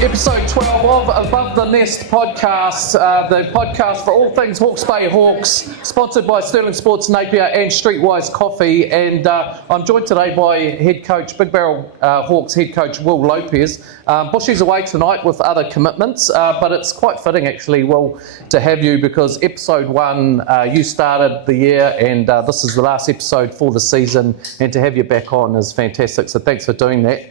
episode 12 of Above the Nest podcast, the podcast for all things Hawke's Bay Hawks, sponsored by Sterling Sports Napier and Streetwise Coffee. And I'm joined today by head coach, Big Barrel Hawks head coach Will Lopez. Bushy's away tonight with other commitments, but it's quite fitting actually, Will, to have you because episode 1, you started the year and this is the last episode for the season, and to have you back on is fantastic, so thanks for doing that.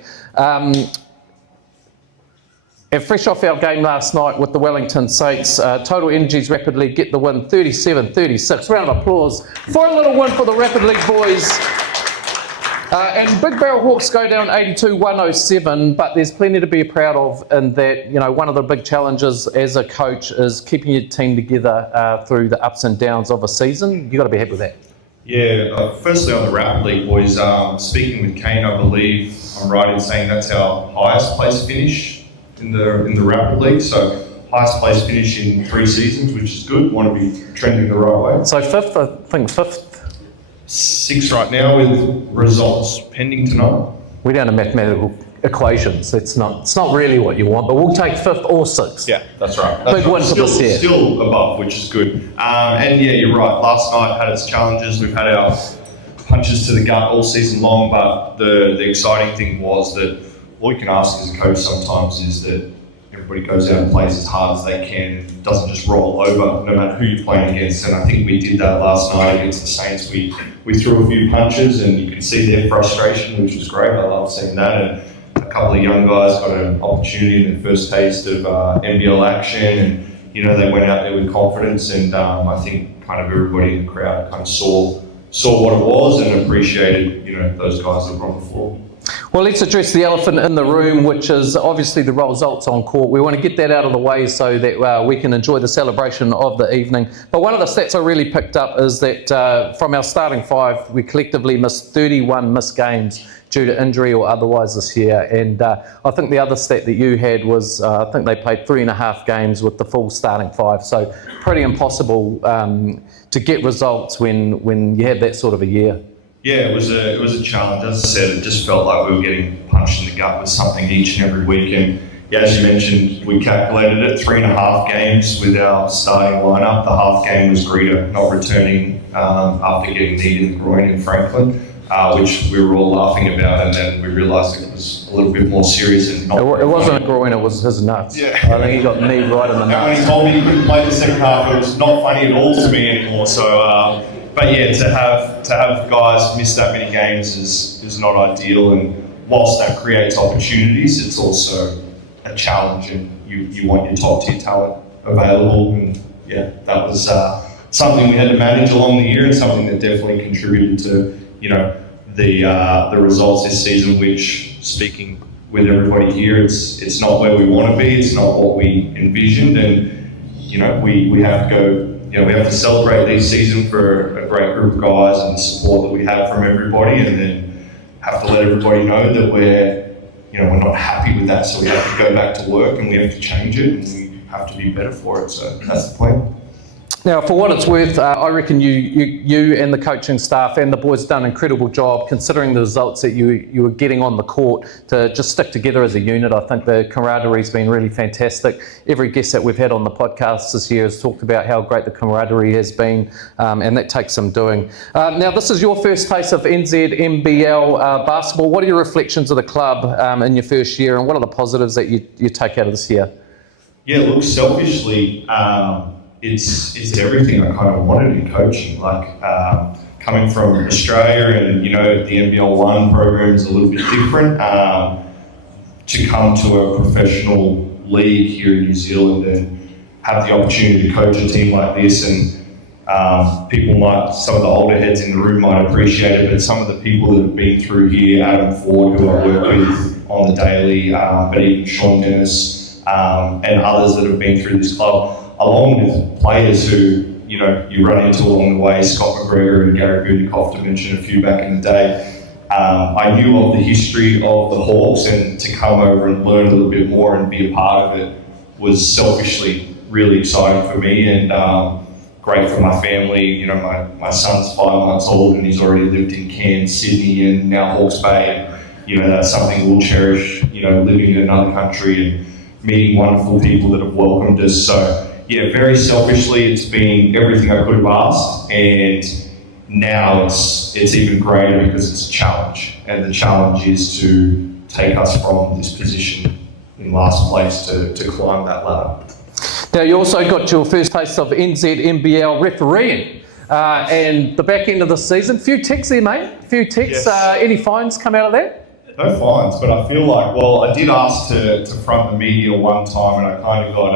And fresh off our game last night with the Wellington Saints, Total Energies Rapid League get the win 37-36. Round of applause for a little win for the Rapid League boys. And Big Barrel Hawks go down 82-107, but there's plenty to be proud of in that, you know, one of the big challenges as a coach is keeping your team together through the ups and downs of a season. You've got to be happy with that. Yeah, firstly on the Rapid League boys, speaking with Kane, I believe I'm right in saying that's our highest place finish in the Rapid League, so highest place finish in 3 seasons, which is good. Want to be trending the right way. So fifth, I think fifth. 6th right now with results pending tonight. We're down to mathematical equations. It's not really what you want, but we'll take 5th or 6th. Yeah, that's right. Big win for this year. Still above, which is good. And yeah, you're right. Last night had its challenges. We've had our punches to the gut all season long, but the exciting thing was that all you can ask as a coach sometimes is that everybody goes out and plays as hard as they can, doesn't just roll over no matter who you're playing against. And I think we did that last night against the Saints. We threw a few punches and you could see their frustration, which was great. I love seeing that. And a couple of young guys got an opportunity in their first taste of NBL action, and you know, they went out there with confidence, and I think kind of everybody in the crowd kind of saw what it was and appreciated, you know, those guys that were on the floor. Well, let's address the elephant in the room, which is obviously the results on court. We want to get that out of the way so that we can enjoy the celebration of the evening. But one of the stats I really picked up is that from our starting 5, we collectively missed 31 missed games due to injury or otherwise this year. And I think the other stat that you had was, I think they played 3.5 games with the full starting 5. So pretty impossible to get results when you have that sort of a year. Yeah, it was a challenge. As I said, it just felt like we were getting punched in the gut with something each and every week. And yeah, as you mentioned, we calculated it 3.5 games with our starting lineup. The half game was Greta not returning after getting kneed in the groin in Franklin, which we were all laughing about. And then we realised it was a little bit more serious. And not it wasn't a groin, it was his nuts. Yeah. I think he got kneed right in the nuts. And when he told me he couldn't play the second half, it was not funny at all to me anymore. So. But yeah, to have guys miss that many games is not ideal, and whilst that creates opportunities, it's also a challenge, and you want your top tier talent available, and yeah, that was something we had to manage along the year, and something that definitely contributed to, you know, the results this season. Which, speaking with everybody here, it's not where we want to be, it's not what we envisioned, and you know, we have to go. You know, we have to celebrate this season for a great group of guys and the support that we have from everybody, and then have to let everybody know that we're not happy with that. So we have to go back to work and we have to change it, and we have to be better for it. So that's the plan. Now, for what it's worth, I reckon you and the coaching staff and the boys have done an incredible job considering the results that you were getting on the court to just stick together as a unit. I think the camaraderie's been really fantastic. Every guest that we've had on the podcast this year has talked about how great the camaraderie has been, and that takes some doing. Now, this is your first taste of NZMBL basketball. What are your reflections of the club in your first year, and what are the positives that you take out of this year? Yeah, look, selfishly, it's everything I kind of wanted in coaching. Like coming from Australia, and you know, the NBL 1 program is a little bit different. To come to a professional league here in New Zealand and have the opportunity to coach a team like this, and some of the older heads in the room might appreciate it, but some of the people that have been through here, Adam Ford, who I work with on the daily, but even Sean Dennis, and others that have been through this club, along with players who, you know, you run into along the way, Scott McGregor and Gary Budikoff, to mention a few back in the day. I knew of the history of the Hawks, and to come over and learn a little bit more and be a part of it was selfishly really exciting for me, and great for my family. You know, my son's 5 months old and he's already lived in Cairns, Sydney, and now Hawke's Bay. You know, that's something we'll cherish, you know, living in another country. And meeting wonderful people that have welcomed us. So yeah, very selfishly, it's been everything I could have asked, and now it's even greater because it's a challenge, and the challenge is to take us from this position in last place to climb that ladder. Now, you also got your first taste of NZNBL refereeing and the back end of the season. Few ticks there, mate. Few ticks. Yes. Any fines come out of that? No fines, but I feel like, well, I did ask to front the media one time, and I kind of got,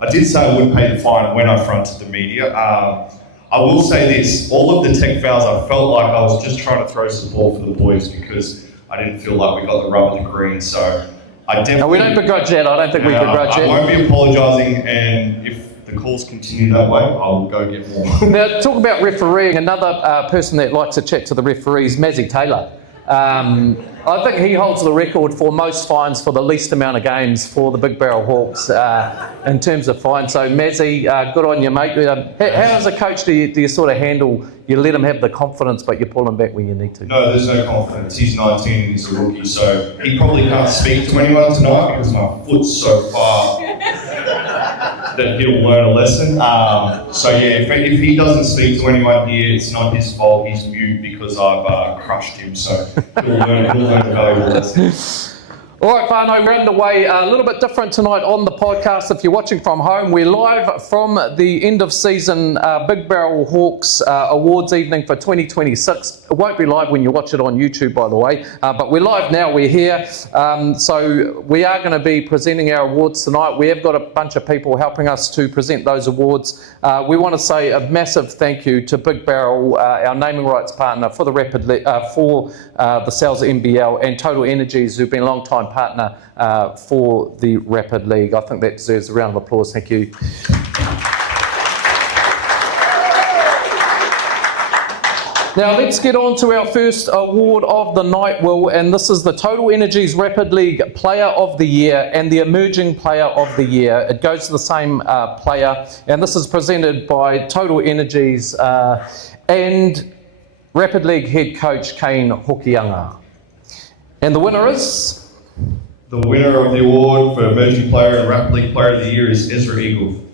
I did say I wouldn't pay the fine when I fronted the media. I will say this, all of the tech fouls, I felt like I was just trying to throw support for the boys because I didn't feel like we got the rub of the green, so I definitely... No, we don't begrudge that. I don't think we begrudge I that. won't be apologising, and if the calls continue that way, I'll go get more. Now, talk about refereeing. Another person that likes to chat to the referees, Mazzy Taylor. I think he holds the record for most fines for the least amount of games for the Big Barrel Hawks in terms of fines. So, Mazzy, good on you, mate. How as a coach do you sort of handle, you let him have the confidence, but you pull him back when you need to? No, there's no confidence. He's 19 and he's a rookie, so he probably can't speak to anyone tonight because my foot's so far that he'll learn a lesson. So yeah, if he doesn't speak to anyone here, it's not his fault. He's mute because I've crushed him, so he'll learn a valuable lesson. All right, whānau, we're underway. A little bit different tonight on the podcast. If you're watching from home, we're live from the end of season Big Barrel Hawks Awards evening for 2026. It won't be live when you watch it on YouTube, by the way, but we're live now, we're here. So we are going to be presenting our awards tonight. We have got a bunch of people helping us to present those awards. We want to say a massive thank you to Big Barrel, our naming rights partner for the the Salsa NBL, and Total Energies, who've been a long time partner for the Rapid League. I think that deserves a round of applause. Thank you. Now let's get on to our first award of the night, Will, and this is the Total Energies Rapid League Player of the Year and the Emerging Player of the Year. It goes to the same player, and this is presented by Total Energies and Rapid League head coach Kane Hokianga. And the winner is? The winner of the award for Emerging Player and Rapid League Player of the Year is Ezra Eagle.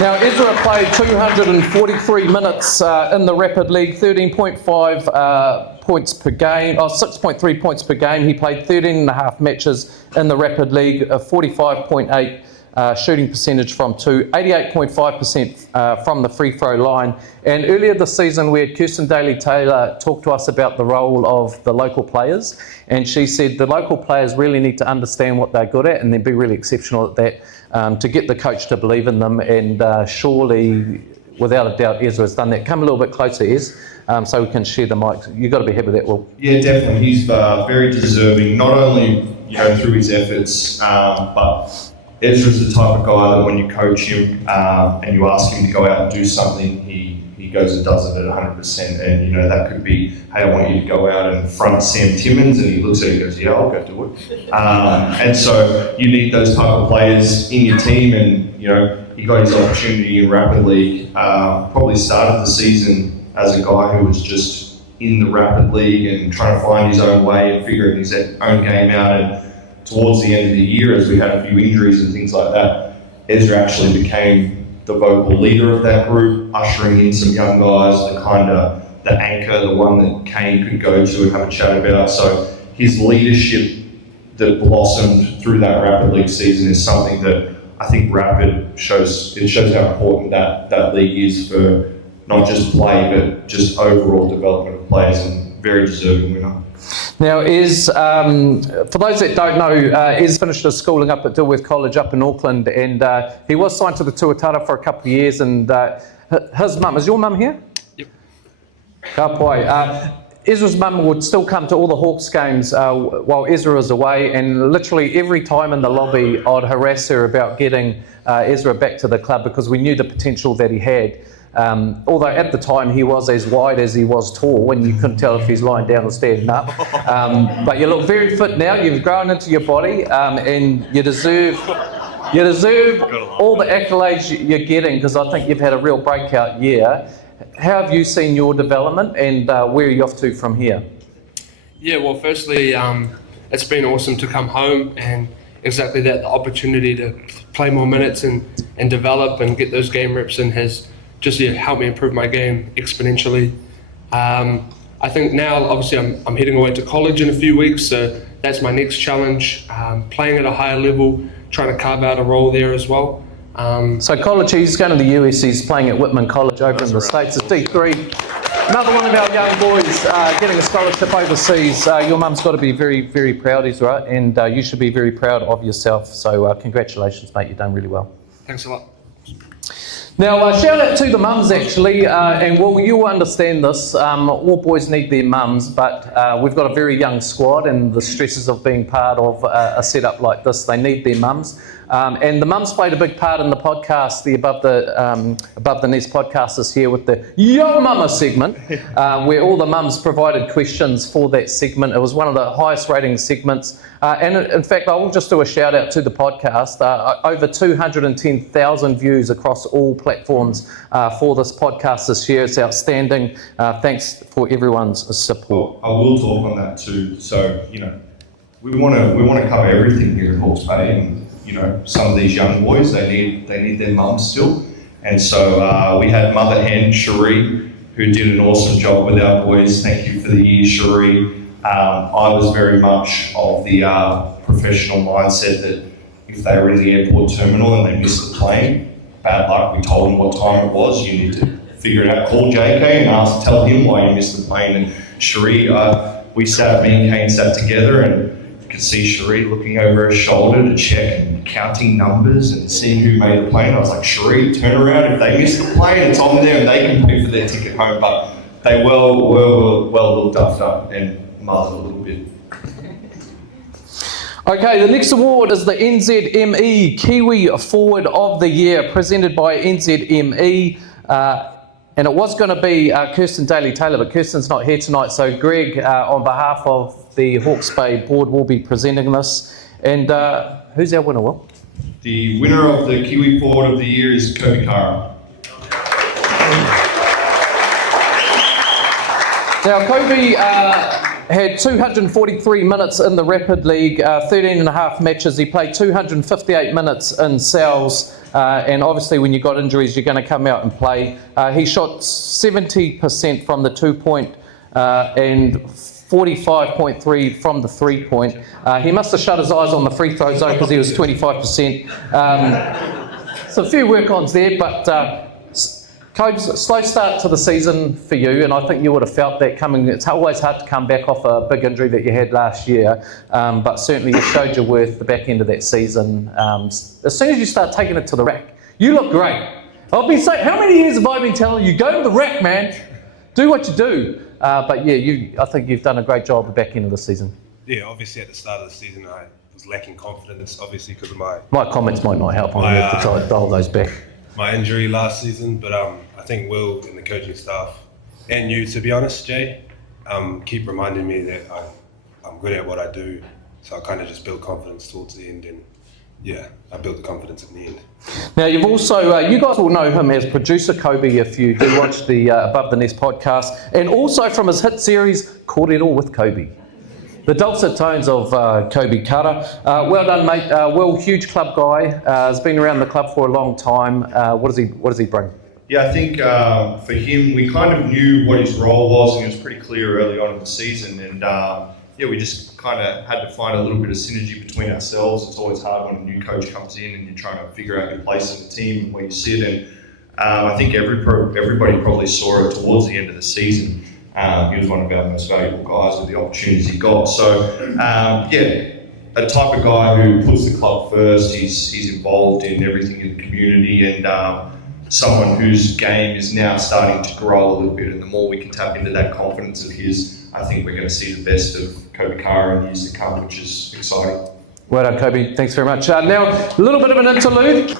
Now, Ezra played 243 minutes in the Rapid League, 13.5 points per game, 6.3 points per game. He played 13.5 matches in the Rapid League, 45.8 shooting percentage from two, 88.5% from the free throw line. And earlier this season, we had Kirsten Daly-Taylor talk to us about the role of the local players. And she said the local players really need to understand what they're good at and then be really exceptional at that to get the coach to believe in them. And surely, without a doubt, Ezra has done that. Come a little bit closer, Ez, so we can share the mic. You've got to be happy with that, Will. Yeah, definitely. He's very deserving, not only through his efforts, but Ezra's the type of guy that when you coach him and you ask him to go out and do something, he goes and does it at 100%. And that could be, hey, I want you to go out and front Sam Timmins, and he looks at it and goes, yeah, I'll go do it. And so you need those type of players in your team, and he got his opportunity in Rapid League. Probably started the season as a guy who was just in the Rapid League and trying to find his own way and figuring his own game out. And towards the end of the year, as we had a few injuries and things like that, Ezra actually became the vocal leader of that group, ushering in some young guys, the anchor, the one that Kane could go to and have a chat about. So his leadership that blossomed through that Rapid League season is something that I think Rapid shows how important that league is for not just play, but just overall development of players, and very deserving winner. Now, Ez, for those that don't know, Ez finished his schooling up at Dilworth College up in Auckland, and he was signed to the Tuatara for a couple of years, and his mum, is your mum here? Yep. Ka pai. Ezra's mum would still come to all the Hawks games while Ezra was away, and literally every time in the lobby I'd harass her about getting Ezra back to the club because we knew the potential that he had. Although at the time he was as wide as he was tall, and you couldn't tell if he's lying down or standing up. But you look very fit now. You've grown into your body, and you deserve all the accolades you're getting, because I think you've had a real breakout year. How have you seen your development, and where are you off to from here? Yeah, well, firstly, it's been awesome to come home and exactly that, the opportunity to play more minutes and develop and get those game reps in has just helped me improve my game exponentially. I think now, obviously, I'm heading away to college in a few weeks, so that's my next challenge. Playing at a higher level, trying to carve out a role there as well. So college, he's going to the US, he's playing at Whitman College over in the States. It's D3. Another one of our young boys getting a scholarship overseas. Your mum's got to be very, very proud, Ezra, and you should be very proud of yourself. So congratulations, mate, you've done really well. Thanks a lot. Now, shout out to the mums actually, and well, you will understand this, all boys need their mums, but we've got a very young squad, and the stresses of being part of a setup like this, they need their mums. And the mums played a big part in the podcast, the Above the Nest podcast this year with the Yo Mama segment, where all the mums provided questions for that segment. It was one of the highest rating segments. And in fact, I will just do a shout out to the podcast. Over 210,000 views across all platforms for this podcast this year. It's outstanding. Thanks for everyone's support. I will talk on that too. So, we want to cover everything here at Hawke's Bay, and some of these young boys, they need their mums still. And so we had Mother Hen, Cherie, who did an awesome job with our boys. Thank you for the year, Cherie. I was very much of the professional mindset that if they were in the airport terminal and they missed the plane, bad luck, we told them what time it was. You need to figure it out. Call JK and tell him why you missed the plane. And Cherie, me and Kane sat together, and you could see Cherie looking over her shoulder to check and counting numbers and seeing who made the plane. I was like, Cherie, turn around. If they missed the plane, it's on them. They can pay for their ticket home. But they were well looked after and mothered a little bit. Okay, the next award is the NZME Kiwi Forward of the Year, presented by NZME. And it was going to be Kirsten Daly-Taylor, but Kirsten's not here tonight. So Greg, on behalf of the Hawke's Bay board, will be presenting this. And who's our winner, Will? The winner of the Kiwi Forward of the Year is Kobe Kara. Now, Kobe had 243 minutes in the Rapid League, 13 and a half matches. He played 258 minutes in Sal's, and obviously when you've got injuries, you're going to come out and play. He shot 70% from the 2-point and 45.3 from the 3-point. He must have shut his eyes on the free throw zone because he was 25%. So a few work-ons there, but Cobes, slow start to the season for you, and I think you would have felt that coming. It's always hard to come back off a big injury that you had last year, but certainly you showed your worth the back end of that season. As soon as you start taking it to the rack, you look great. I've been saying, how many years have I been telling you, go to the rack, man, do what you do. But yeah, I think you've done a great job at the back end of the season. Yeah, obviously at the start of the season I was lacking confidence, obviously because of my comments might not help. I'm going to have to try to dial those back. My injury last season, but I think Will and the coaching staff, and you, to be honest, Jay, keep reminding me that I'm good at what I do. So I kind of just built confidence towards the end, and yeah, I built the confidence in the end. Now you've also, you guys will know him as producer Kobe if you do watch the Above the Nest podcast, and also from his hit series, Caught It All with Kobe. The dulcet tones of Kobe Kara. Well done, mate. Will, huge club guy, has been around the club for a long time. What does he bring? Yeah, I think for him, we kind of knew what his role was, and it was pretty clear early on in the season. And we just kind of had to find a little bit of synergy between ourselves. It's always hard when a new coach comes in and you're trying to figure out your place in the team and where you sit. And I think everybody probably saw it towards the end of the season. He was one of our most valuable guys with the opportunities he got. So, a type of guy who puts the club first. He's involved in everything in the community, and someone whose game is now starting to grow a little bit. And the more we can tap into that confidence of his, I think we're going to see the best of Kobe Kara in years to come, which is exciting. Well done, Kobe. Thanks very much. Now, a little bit of an interlude.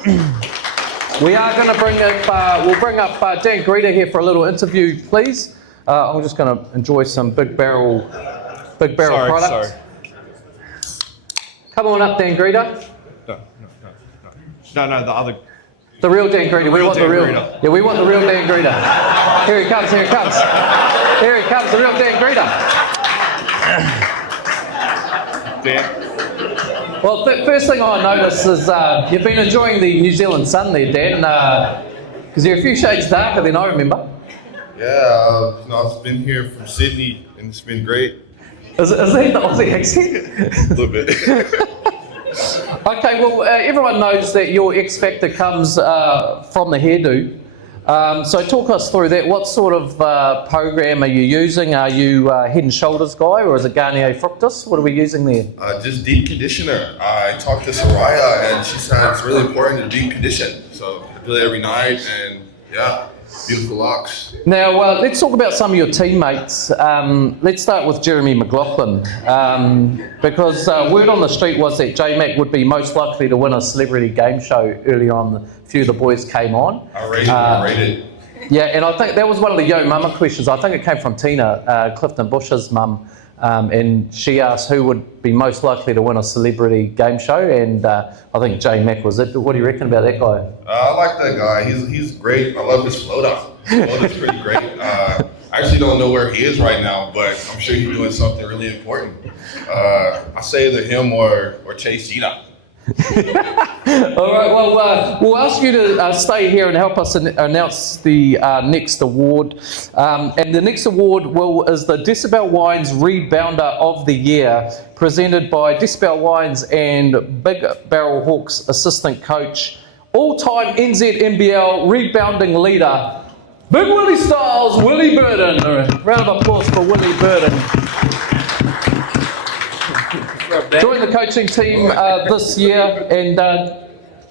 We are going to bring up, we'll bring up Dan Greta here for a little interview, please. I'm just going to enjoy some Big Barrel product. Sorry. Come on up, Dan Greta. No, the other. The real Dan Greta. We want the real. Greta. Yeah, we want the real Dan Greta. Here he comes. The real Dan Greta. Dan. Well, first thing I noticed is you've been enjoying the New Zealand sun there, Dan, because you're a few shades darker than I remember. Yeah, I've been here from Sydney, and it's been great. Is that the Aussie accent? A little bit. Okay, well, everyone knows that your X Factor comes from the hairdo. So talk us through that. What sort of program are you using? Are you Head and Shoulders guy, or is it Garnier Fructus? What are we using there? Just deep conditioner. I talked to Soraya, and she said it's really important to deep condition. So I do it every night, and yeah, beautiful locks. Now, let's talk about some of your teammates. Let's start with Jeremy McLaughlin, because word on the street was that J-Mac would be most likely to win a celebrity game show earlier on. A few of the boys came on. I rated. Yeah, and I think that was one of the Yo Mama questions. I think it came from Tina, Clifton Bush's mum, and she asked who would be most likely to win a celebrity game show, and I think J-Mac was it. What do you reckon about that guy? I like that guy. He's great. I love his float-up. His float-up's pretty great. I actually don't know where he is right now, but I'm sure he's doing something really important. I say either him or Chase Gina. All right, well, we'll ask you to stay here and help us announce the next award. And the next award is the Decibel Wines Rebounder of the Year, presented by Decibel Wines and Big Barrel Hawks assistant coach, all-time NZNBL rebounding leader, Big Willie Styles, Willie Burden. A round of applause for Willie Burden. Joined the coaching team this year, and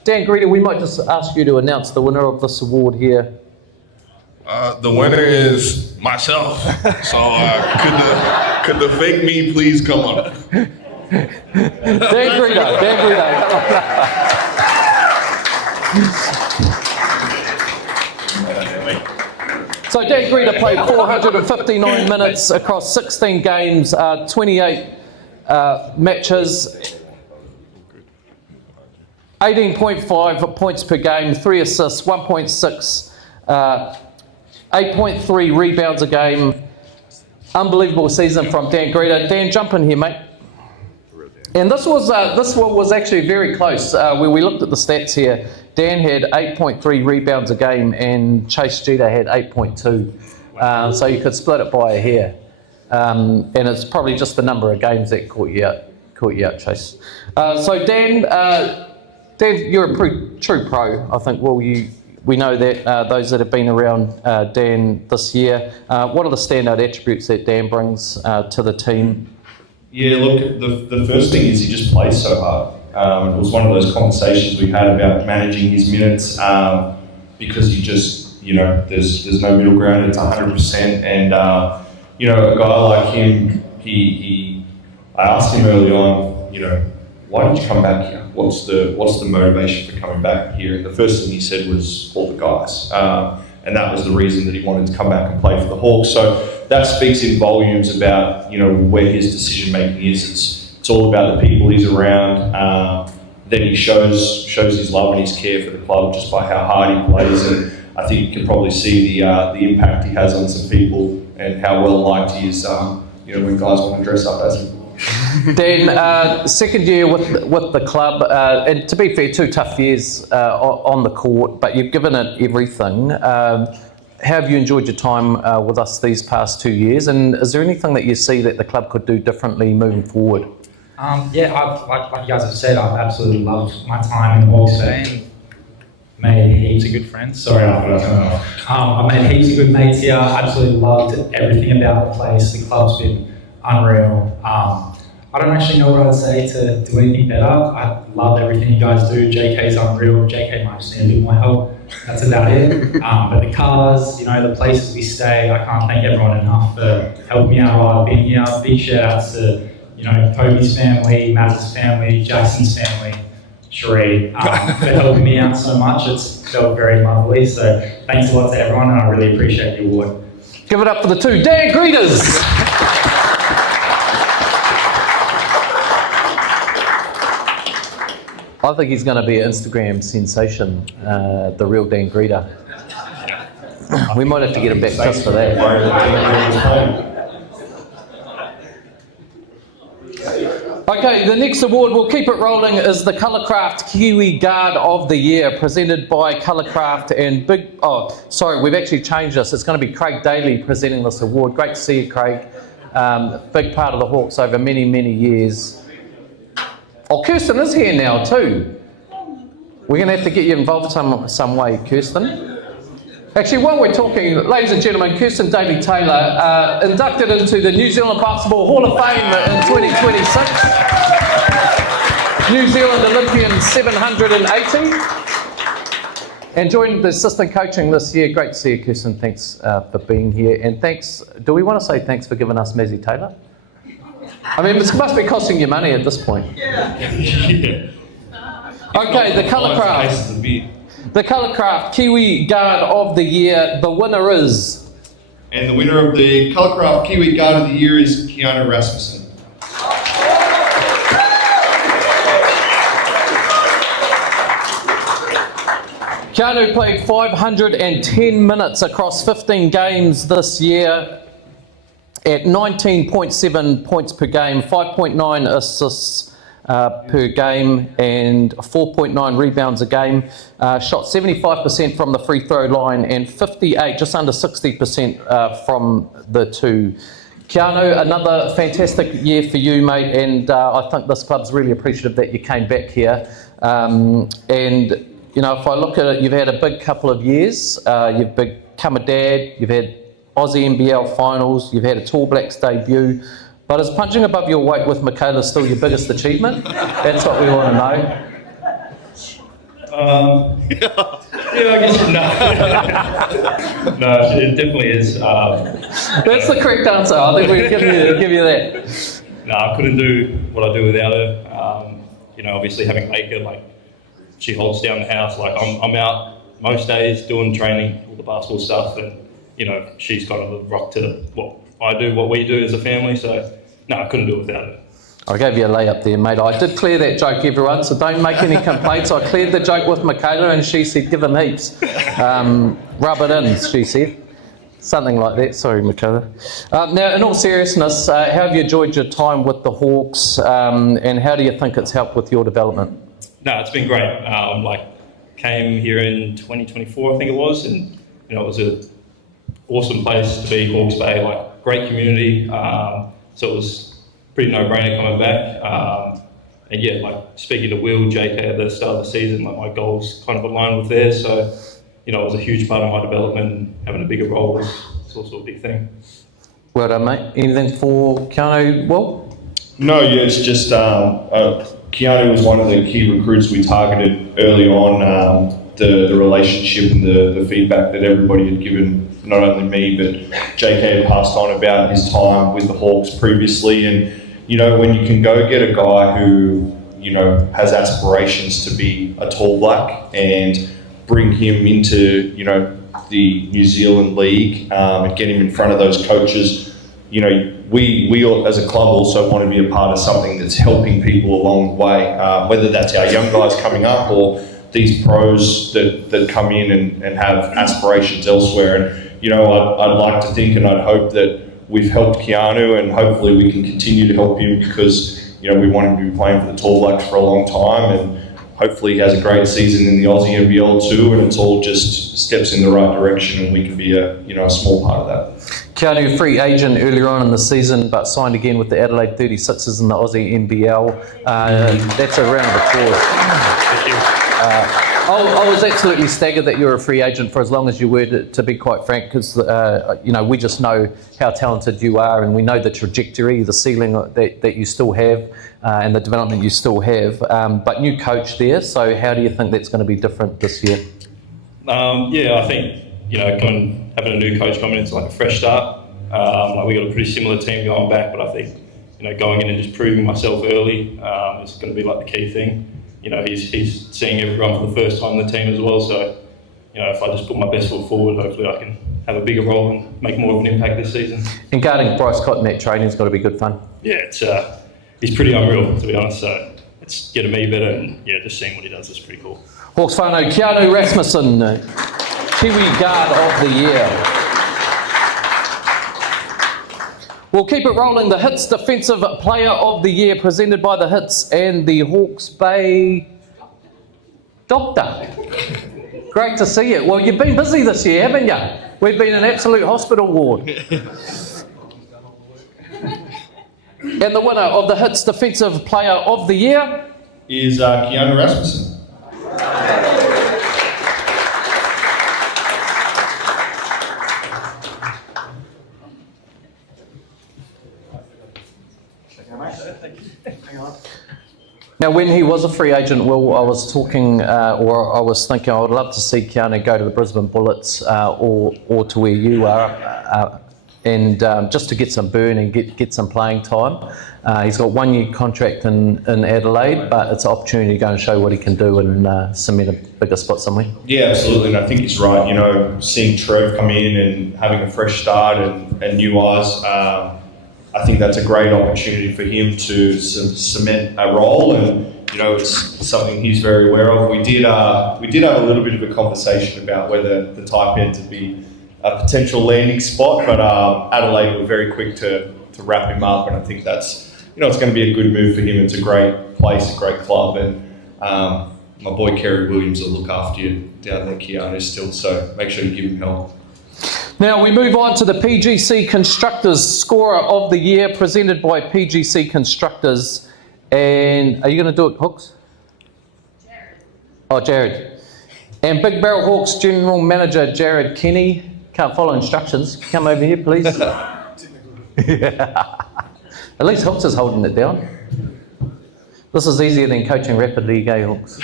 Dan Greta, we might just ask you to announce the winner of this award here. The winner is myself. So could the fake me please come up? Dan Greta. So Dan Greta played 459 minutes across 16 games, 28 matches, 18.5 points per game, 3 assists, 1.6, 8.3 rebounds a game. Unbelievable season from Dan Greta. Dan, jump in here, mate. And this one was actually very close. When we looked at the stats here, Dan had 8.3 rebounds a game and Chase Jeter had 8.2. So you could split it by a hair. And it's probably just the number of games that caught you out, Chase. So Dan, you're a true pro, I think. Well, we know that those that have been around Dan this year. What are the standout attributes that Dan brings to the team? Yeah, look, the first thing is he just plays so hard. It was one of those conversations we had about managing his minutes because you just, there's no middle ground. It's 100%, and a guy like him, I asked him early on, why did you come back here? What's the motivation for coming back here? And the first thing he said was all the guys, and that was the reason that he wanted to come back and play for the Hawks. So that speaks in volumes about where his decision making is. It's all about the people he's around. Then he shows his love and his care for the club just by how hard he plays, and I think you can probably see the impact he has on some people and how well liked he is. When guys want to dress up as him. Dan, second year with the club, and to be fair, 2 tough years on the court, but you've given it everything. How have you enjoyed your time with us these past 2 years, and is there anything that you see that the club could do differently moving forward? Like you guys have said, I've absolutely loved my time in Hawke's Bay. Made heaps of good friends. Sorry, I forgot to turn it off. I've made heaps of good mates here. Absolutely loved everything about the place. The club's been unreal. I don't actually know what I'd say to do anything better. I love everything you guys do. JK's unreal. JK might just need a bit more help. That's about it. But the cars, the places we stay, I can't thank everyone enough for helping me out while I've been here. Big shout outs to Kobe's family, Maz's family, Jackson's family, Sheree, for helping me out so much. It's felt very lovely. So thanks a lot to everyone, and I really appreciate the award. Give it up for the 2 Dan Greeters! I think he's going to be an Instagram sensation, the real Dan Greeter. We might have to get him back just for that. Okay, the next award, we'll keep it rolling, is the Colourcraft Kiwi Guard of the Year, presented by Colourcraft and we've actually changed this. It's going to be Craig Daly presenting this award. Great to see you, Craig. Big part of the Hawks over many, many years. Oh, Kirsten is here now too. We're going to have to get you involved some way, Kirsten. Actually, while we're talking, ladies and gentlemen, Kirsten Daly-Taylor, inducted into the New Zealand Basketball Hall of Fame in 2026. New Zealand Olympian 780. And joined the assistant coaching this year. Great to see you, Kirsten. Thanks for being here. And thanks, do we want to say thanks for giving us Mazzy Taylor? I mean, this must be costing you money at this point. Yeah. Okay, the Colourcraft. The Colourcraft Kiwi Guard of the Year. The winner is... And the winner of the Colourcraft Kiwi Guard of the Year is Keanu Rasmussen. Keanu played 510 minutes across 15 games this year at 19.7 points per game, 5.9 assists per game and 4.9 rebounds a game. Shot 75% from the free throw line and 58, just under 60% from the two. Keanu, another fantastic year for you, mate, and I think this club's really appreciative that you came back here. And you know, if I look at it, you've had a big couple of years. You've become a dad, you've had Aussie NBL finals, you've had a Tall Blacks debut. But is punching above your weight with Michaela still your biggest achievement? That's what we want to know. Yeah, I guess no. No, it definitely is. That's the correct answer. I think we can give you that. No, I couldn't do what I do without her. You know, obviously having Laker, like, she holds down the house. Like, I'm out most days doing training, all the basketball stuff, and you know, she's kind of the rock to what I do, what we do as a family. So, no, I couldn't do it without her. I gave you a layup there, mate. I did clear that joke, everyone, so don't make any complaints. I cleared the joke with Michaela and she said, give him heaps. Rub it in, she said. Something like that. Sorry, Michaela. Now, in all seriousness, how have you enjoyed your time with the Hawks and how do you think it's helped with your development? No, it's been great. Came here in 2024, I think it was, and you know, it was an awesome place to be, Hawke's Bay, like great community. So it was pretty no-brainer coming back. And yeah, like speaking to Will, JK at the start of the season, like my goals kind of aligned with theirs. So, you know, it was a huge part of my development, and having a bigger role was also a big thing. Well done, mate. Anything for Keanu, Will? No, yeah, it's just Keanu was one of the key recruits we targeted early on. The relationship and the feedback that everybody had given, not only me, but JK had passed on about his time with the Hawks previously. And, you know, when you can go get a guy who, you know, has aspirations to be a Tall Black and bring him into, you know, the New Zealand League and get him in front of those coaches, you know, we all, as a club, also want to be a part of something that's helping people along the way, whether that's our young guys coming up or these pros that come in and have aspirations elsewhere. And, you know, I'd like to think and I'd hope that we've helped Keanu, and hopefully we can continue to help him because, you know, we want him to be playing for the Tall Blacks for a long time, and hopefully he has a great season in the Aussie NBL too, and it's all just steps in the right direction, and we can be a small part of that. Keanu, free agent earlier on in the season, but signed again with the Adelaide 36ers in the Aussie NBL. That's a round of applause. Thank you. I was absolutely staggered that you were a free agent for as long as you were, to be quite frank, because you know, we just know how talented you are, and we know the trajectory, the ceiling that you still have, and the development you still have. But new coach there, so how do you think that's going to be different this year? Yeah, I think, you know, having a new coach coming in, it's like a fresh start. Like we got a pretty similar team going back, but I think, you know, going in and just proving myself early is going to be like the key thing. You know, he's seeing everyone for the first time in the team as well. So, you know, if I just put my best foot forward, hopefully I can have a bigger role and make more of an impact this season. And guarding Bryce Cotton at training's got to be good fun. Yeah, it's he's pretty unreal, to be honest. So it's getting me better, and yeah, just seeing what he does is pretty cool. Hawks whānau, Keanu Rasmussen, Kiwi Guard of the Year. We'll keep it rolling. The Hits Defensive Player of the Year, presented by the Hits and the Hawke's Bay Doctor. Great to see you. Well, you've been busy this year, haven't you? We've been in absolute hospital ward. And the winner of the Hits Defensive Player of the Year Is Keanu Rasmussen. Now, when he was a free agent, Will, I was talking, or I was thinking, I would love to see Keanu go to the Brisbane Bullets or to where you are, and just to get some burn and get some playing time. He's got 1 year contract in Adelaide, but it's an opportunity to go and show what he can do and cement a bigger spot somewhere. Yeah, absolutely, and I think he's right. You know, seeing Trev come in and having a fresh start and new eyes, I think that's a great opportunity for him to cement a role, and you know, it's something he's very aware of. We did have a little bit of a conversation about whether the tight end would be a potential landing spot, but Adelaide were very quick to wrap him up, and I think that's, you know, it's going to be a good move for him. It's a great place, a great club, and my boy Kerry Williams will look after you down there, Keanu, still, so make sure you give him help. Now we move on to the PGC Constructors Scorer of the Year, presented by PGC Constructors. And are you going to do it, Hooks? Jared. Oh, Jared. And Big Barrel Hawks General Manager Jared Kenny. Can't follow instructions. Come over here, please. At least Hooks is holding it down. This is easier than coaching Rapid League, eh, Hooks?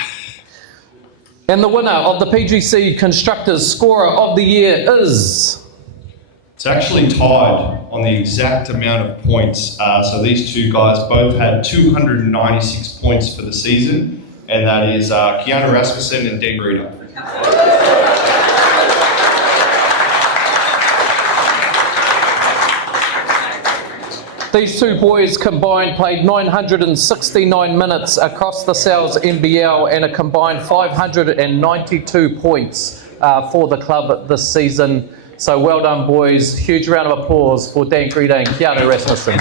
And the winner of the PGC Constructors Scorer of the Year is... It's actually tied on the exact amount of points. So these two guys both had 296 points for the season, and that is Keanu Rasmussen and Dan Greeter. These two boys combined played 969 minutes across the Sal's NBL and a combined 592 points for the club this season. So well done, boys. Huge round of applause for Dan Greeter and Keanu Rasmussen.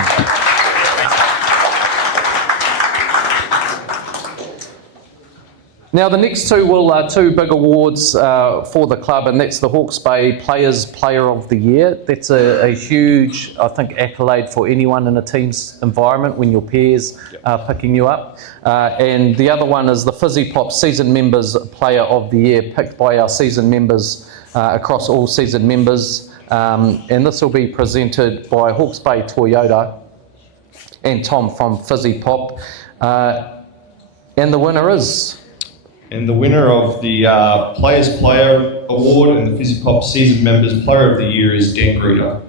Now the next two will two big awards for the club, and that's the Hawke's Bay Players Player of the Year. That's a huge, I think, accolade for anyone in a team's environment when your peers are picking you up. And the other one is the Fizzy Pop Season Members Player of the Year, picked by our season members across all season members. And this will be presented by Hawke's Bay Toyota and Tom from Fizzy Pop. And the winner is... And the winner of the Players Player Award and the Fizzy Pop Season Members Player of the Year is Dan Greeter.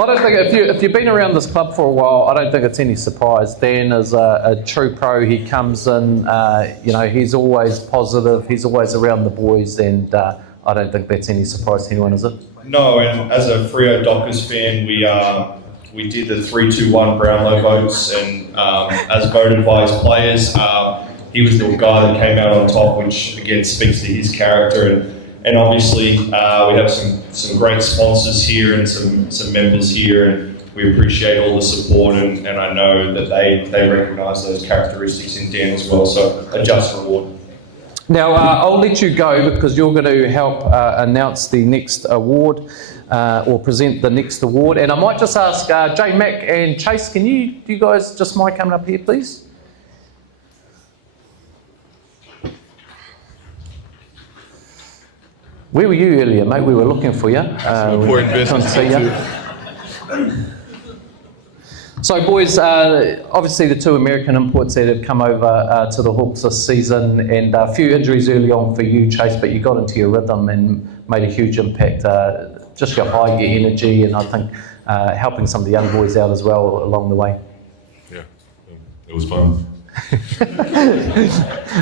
I don't think, if you've been around this club for a while, I don't think it's any surprise. Dan is a true pro. He comes in, you know, he's always positive. He's always around the boys, and I don't think that's any surprise to anyone, is it? No, and as a Freo Dockers fan, we did the 3-2-1 Brownlow votes, and as voted by his players, he was the guy that came out on top, which again speaks to his character. And obviously, we have some great sponsors here and some members here, and we appreciate all the support. And I know that they recognise those characteristics in Dan as well. So a just reward. Now, I'll let you go because you're going to help announce the next award or present the next award. And I might just ask Jay Mack and Chase, do you guys just mind coming up here, please? Where were you earlier, mate? We were looking for you. Important business see you. So, boys, obviously the two American imports that have come over to the Hawks this season, and a few injuries early on for you, Chase, but you got into your rhythm and made a huge impact. Just your high, your energy, and I think helping some of the young boys out as well along the way. Yeah, it was fun.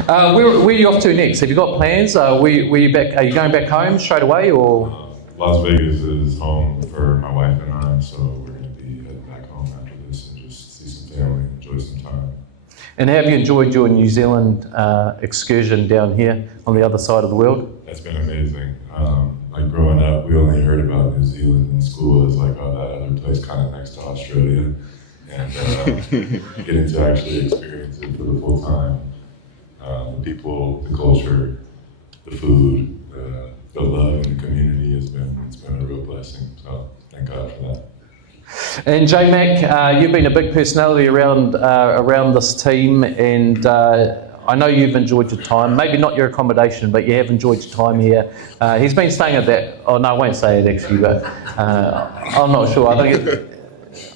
Where are you off to next? Have you got plans? Are you going back home straight away, or? Las Vegas is home for my wife and I, so we're going to be heading back home after this and just see some family, enjoy some time. And have you enjoyed your New Zealand excursion down here on the other side of the world? That's been amazing. Like growing up, we only heard about New Zealand in school as like, oh, that other place kind of next to Australia. And getting to actually experience it for the full time. The people, the culture, the food, the love and the community it's been a real blessing. So thank God for that. And J Mac, you've been a big personality around this team, and I know you've enjoyed your time. Maybe not your accommodation, but you have enjoyed your time here. He's been staying at that. Oh no, I won't say it actually, but I'm not sure. I think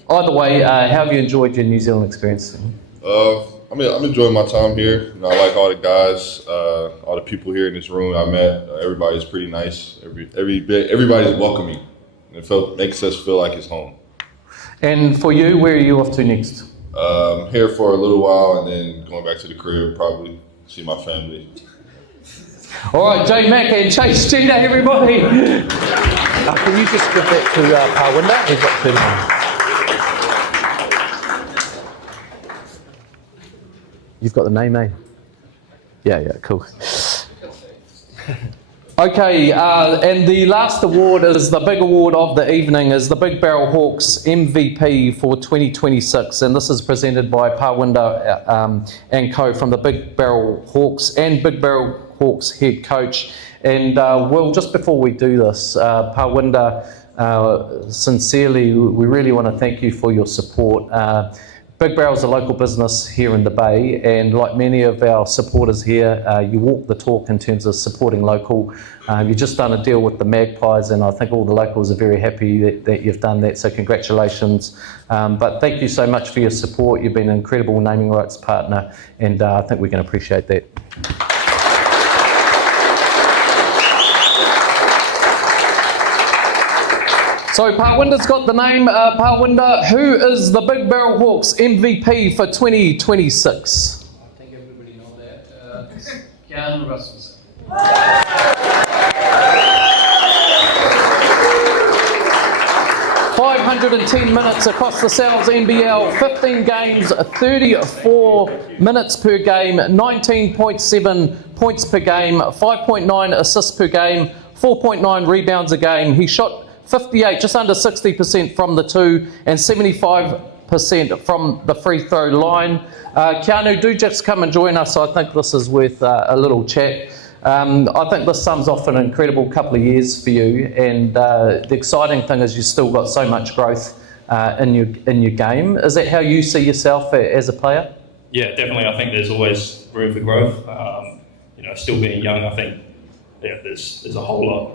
either way, how have you enjoyed your New Zealand experience? I'm enjoying my time here. You know, I like all the guys, all the people here in this room I met. Everybody's pretty nice. Everybody's welcoming. It makes us feel like it's home. And for you, where are you off to next? Here for a little while and then going back to the crib, probably see my family. All right, J Mac and Chase Gina, everybody. Can you just give that to Parwinder? He's got 30 minutes. You've got the name, eh? Yeah, cool. Okay, and the last award is the big award of the evening, is the Big Barrel Hawks MVP for 2026, and this is presented by Parwinder and co from the Big Barrel Hawks and Big Barrel Hawks head coach. And Will, just before we do this, Parwinder, sincerely, we really want to thank you for your support. Big Barrel's a local business here in the Bay, and like many of our supporters here, you walk the talk in terms of supporting local. You've just done a deal with the Magpies, and I think all the locals are very happy that you've done that, so congratulations. But thank you so much for your support. You've been an incredible naming rights partner, and I think we can appreciate that. So Parwinder's got the name. Parwinder, who is the Big Barrel Hawks MVP for 2026? I think everybody knows that. It's Keanu Rasmussen. 510 minutes across the Sal's NBL, 15 games, 34 minutes per game, 19.7 points per game, 5.9 assists per game, 4.9 rebounds a game. He shot 58, just under 60% from the two, and 75% from the free throw line. Keanu, do just come and join us. I think this is worth a little chat. I think this sums off an incredible couple of years for you, and the exciting thing is you've still got so much growth in your game. Is that how you see yourself as a player? Yeah, definitely. I think there's always room for growth. Still being young, I think there's a whole lot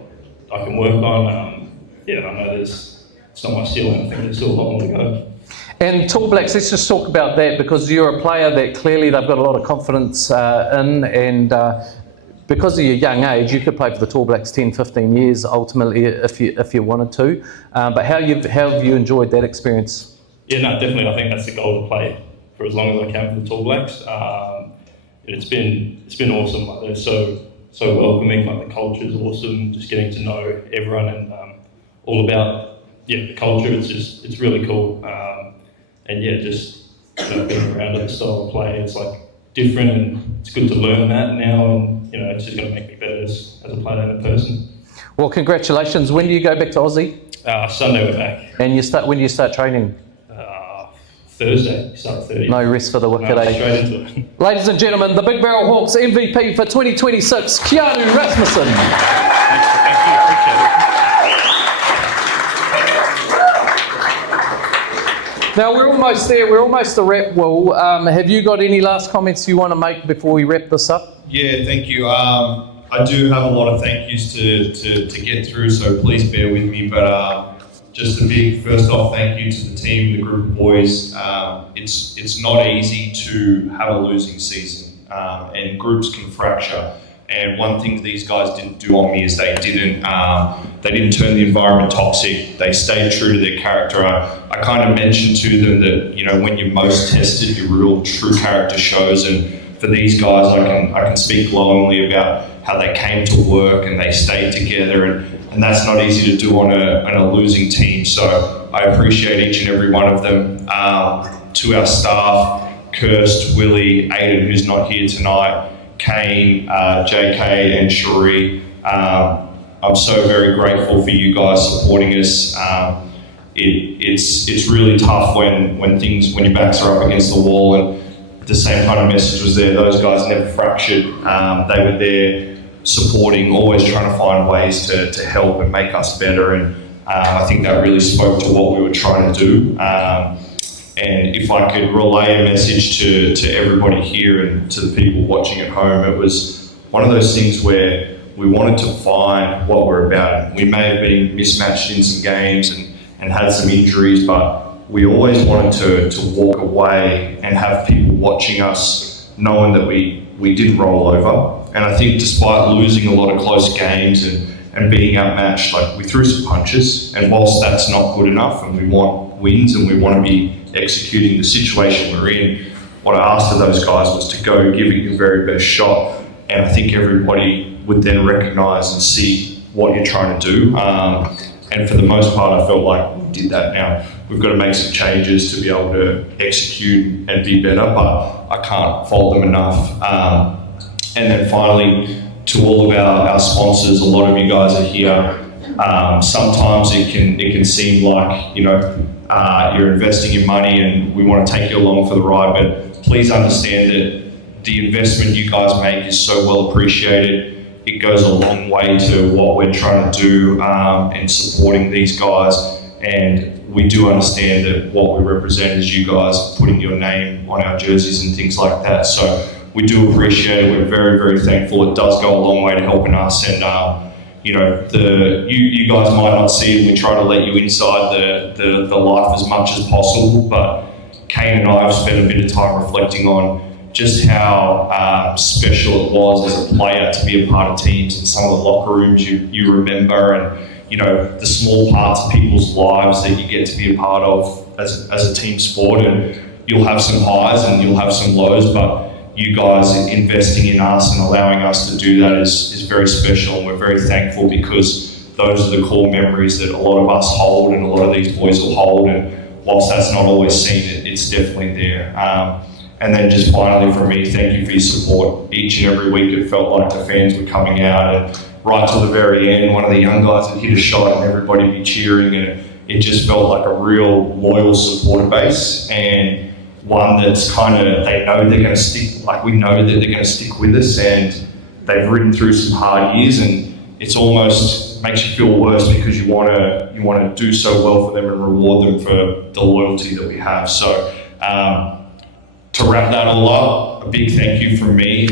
I can work on. I know it's not my ceiling. I think there's still a lot more to go. And Tall Blacks, let's just talk about that, because you're a player that clearly they've got a lot of confidence in, and because of your young age, you could play for the Tall Blacks 10, 15 years ultimately if you wanted to. But how have you enjoyed that experience? Yeah, no, definitely. I think that's the goal, to play for as long as I can for the Tall Blacks. It's been awesome. Like, they're so welcoming. Like, the culture is awesome. Just getting to know everyone and all about the culture. It's really cool. Being around the style of play, it's like different, and it's good to learn that now, and it's just going to make me better as a player and a person. Well, congratulations. When do you go back to Aussie? Sunday we're back. And when do you start training? Thursday, start 30. No rest for the wicked, eh? Straight into it. Ladies and gentlemen, the Big Barrel Hawks MVP for 2026, Keanu Rasmussen. Thank you, appreciate it. Now we're almost there. We're almost to wrap, Will. Have you got any last comments you want to make before we wrap this up? Yeah, thank you. I do have a lot of thank yous to get through, so please bear with me. But just a big first off thank you to the team, the group of boys. It's not easy to have a losing season, and groups can fracture. And one thing these guys didn't do on me is they didn't turn the environment toxic. They stayed true to their character. I kind of mentioned to them that when you're most tested, your real true character shows. And for these guys, I can speak glowingly about how they came to work and they stayed together, and that's not easy to do on a losing team. So I appreciate each and every one of them. To our staff, Kirst, Willie, Aiden, who's not here tonight, Kane, JK, and Cherie. I'm so very grateful for you guys supporting us. It's really tough when your backs are up against the wall, and the same kind of message was there. Those guys never fractured. They were there supporting, always trying to find ways to help and make us better. And I think that really spoke to what we were trying to do. And if I could relay a message to everybody here and to the people watching at home, it was one of those things where we wanted to find what we're about. We may have been mismatched in some games and had some injuries, but we always wanted to walk away and have people watching us knowing that we didn't roll over. And I think despite losing a lot of close games and being outmatched, like, we threw some punches, and whilst that's not good enough and we want wins and we want to be executing the situation we're in, what I asked of those guys was to go give it your very best shot. And I think everybody would then recognise and see what you're trying to do. And for the most part, I felt like we did that. Now, we've got to make some changes to be able to execute and be better, but I can't fault them enough. And then finally, to all of our sponsors, a lot of you guys are here. Sometimes it can seem like, you're investing in money and we want to take you along for the ride, but please understand that the investment you guys make is so well appreciated. It goes a long way to what we're trying to do and supporting these guys. And we do understand that what we represent is you guys putting your name on our jerseys and things like that. So we do appreciate it. We're very, very thankful. It does go a long way to helping us. And you guys might not see it. We try to let you inside the life as much as possible. But Kane and I have spent a bit of time reflecting on just how special it was as a player to be a part of teams, and some of the locker rooms you remember, and the small parts of people's lives that you get to be a part of as a team sport. And you'll have some highs and you'll have some lows, but you guys investing in us and allowing us to do that is very special, and we're very thankful, because those are the core memories that a lot of us hold and a lot of these boys will hold. And whilst that's not always seen, it's definitely there. And then just finally from me, thank you for your support. Each and every week it felt like the fans were coming out, and right till the very end, one of the young guys would hit a shot and everybody would be cheering, and it just felt like a real loyal supporter base, and one that's kind of, they know they're going to stick, like we know that they're going to stick with us, and they've ridden through some hard years, and it's almost makes you feel worse because you want to do so well for them and reward them for the loyalty that we have. So to wrap that all up, a big thank you from me,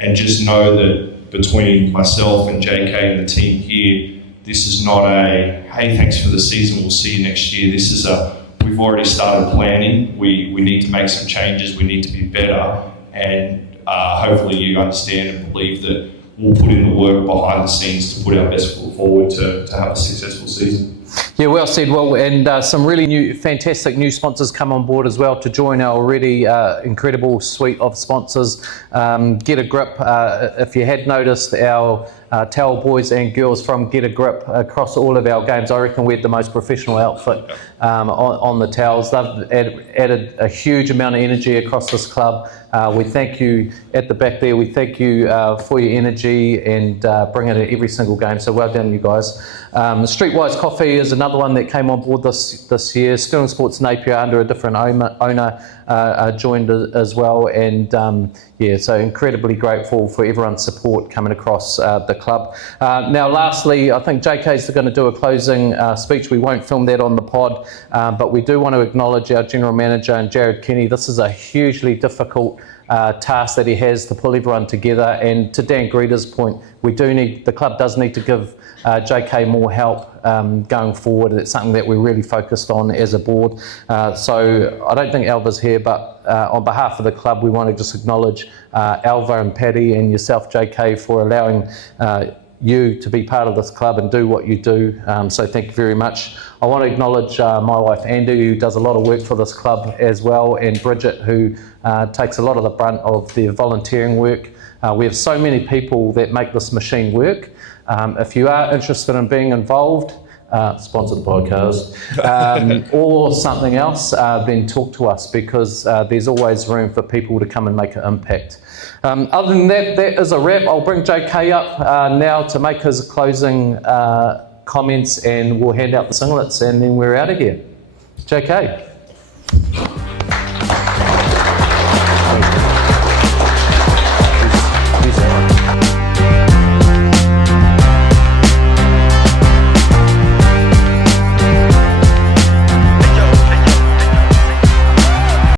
and just know that between myself and JK and the team here, this is not a, hey, thanks for the season, we'll see you next year. This is we've already started planning. We need to make some changes. We need to be better. And hopefully you understand and believe that we'll put in the work behind the scenes to put our best foot forward to have a successful season. Yeah, well said, Will. And some really fantastic new sponsors come on board as well to join our already incredible suite of sponsors. Get a Grip. If you had noticed, our towel boys and girls from Get a Grip across all of our games, I reckon we had the most professional outfit on the towels. They've added a huge amount of energy across this club. We thank you at the back there. We thank you for your energy and bringing it to every single game. So well done, you guys. Streetwise Coffee is another one that came on board this year. Sterling Sports Napier, under a different owner, joined as well. And so incredibly grateful for everyone's support coming across the club. Now, lastly, I think JK's going to do a closing speech. We won't film that on the pod, but we do want to acknowledge our General Manager and Jared Kenny. This is a hugely difficult task that he has to pull everyone together. And to Dan Greeter's point, the club does need to give JK more help going forward. It's something that we're really focused on as a board. So I don't think Alva's here, but on behalf of the club, we want to just acknowledge Alva and Paddy and yourself, JK, for allowing you to be part of this club and do what you do. So thank you very much. I want to acknowledge my wife Andy, who does a lot of work for this club as well, and Bridget, who takes a lot of the brunt of the volunteering work. We have so many people that make this machine work. If you are interested in being involved, sponsored podcast, or something else, then talk to us, because there's always room for people to come and make an impact. Other than that, that is a wrap. I'll bring JK up now to make his closing comments, and we'll hand out the singlets, and then we're out of here. JK.